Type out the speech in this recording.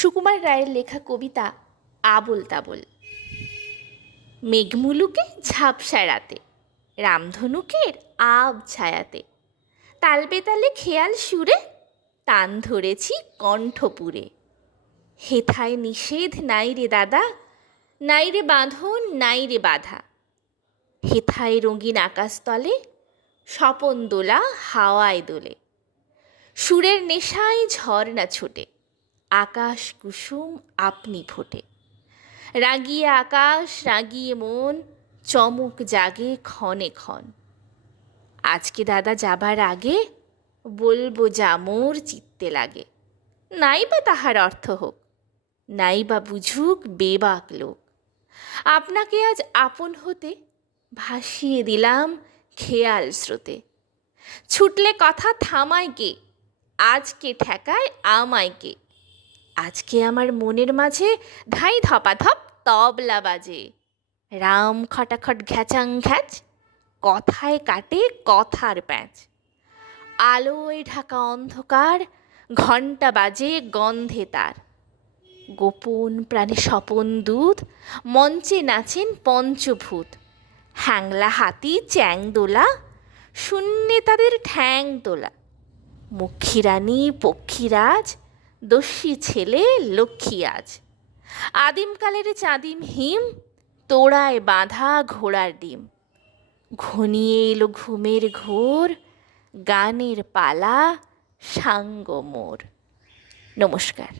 সুকুমার রায়ের লেখা কবিতা আবোল তাবোল। মেঘমুলুকে ঝাপসা রাতে, রামধনুকের আব ছায়াতে, তালবেতালে খেয়াল সুরে তান ধরেছি কণ্ঠপুরে। হেথায় নিষেধ নাই রে দাদা, নাই রে বাঁধন নাই রে বাধা। হেথায় রঙিন আকাশতলে স্বপন দোলা হাওয়ায় দোলে। সুরের নেশায় ঝর্ণা ছোটে, আকাশ কুসুম আপনি ফোটে। রাগিয়ে আকাশ রাগিয়ে মন, চমক জাগে ক্ষণে ক্ষণ। আজকে দাদা যাবার আগে বলবো যা মোর চিত্তে লাগে। নাই বা তাহার অর্থ হোক, নাই বা বুঝুক বেবাক লোক। আপনাকে আজ আপন হতে ভাসিয়ে দিলাম খেয়াল স্রোতে। ছুটলে কথা থামায় কে, আজকে ঠেকায় আমায় কে। আজকে আমার মনের মাঝে ধাই ধপাধপ তবলা বাজে। রাম খটাখট ঘ্যাচাং ঘ্যাচ, কথায় কাটে কথার প্যাঁচ। আলোয় ঢাকা অন্ধকার, ঘণ্টা বাজে গন্ধে তার। গোপন প্রাণে স্বপন দূত, মঞ্চে নাচেন পঞ্চভূত। হ্যাংলা হাতি চ্যাং দোলা, শূন্যে তাদের ঠ্যাং তোলা। মক্ষীরানী পক্ষীরাজ, দস্যি ছেলে লক্ষ্মী আজ। আদিমকালের চাঁদিম হিম, তোড়ায় বাঁধা ঘোড়ার ডিম। ঘনিয়ে এলো ঘুমের ঘোর, গানের পালা সাঙ্গ মোর। নমস্কার।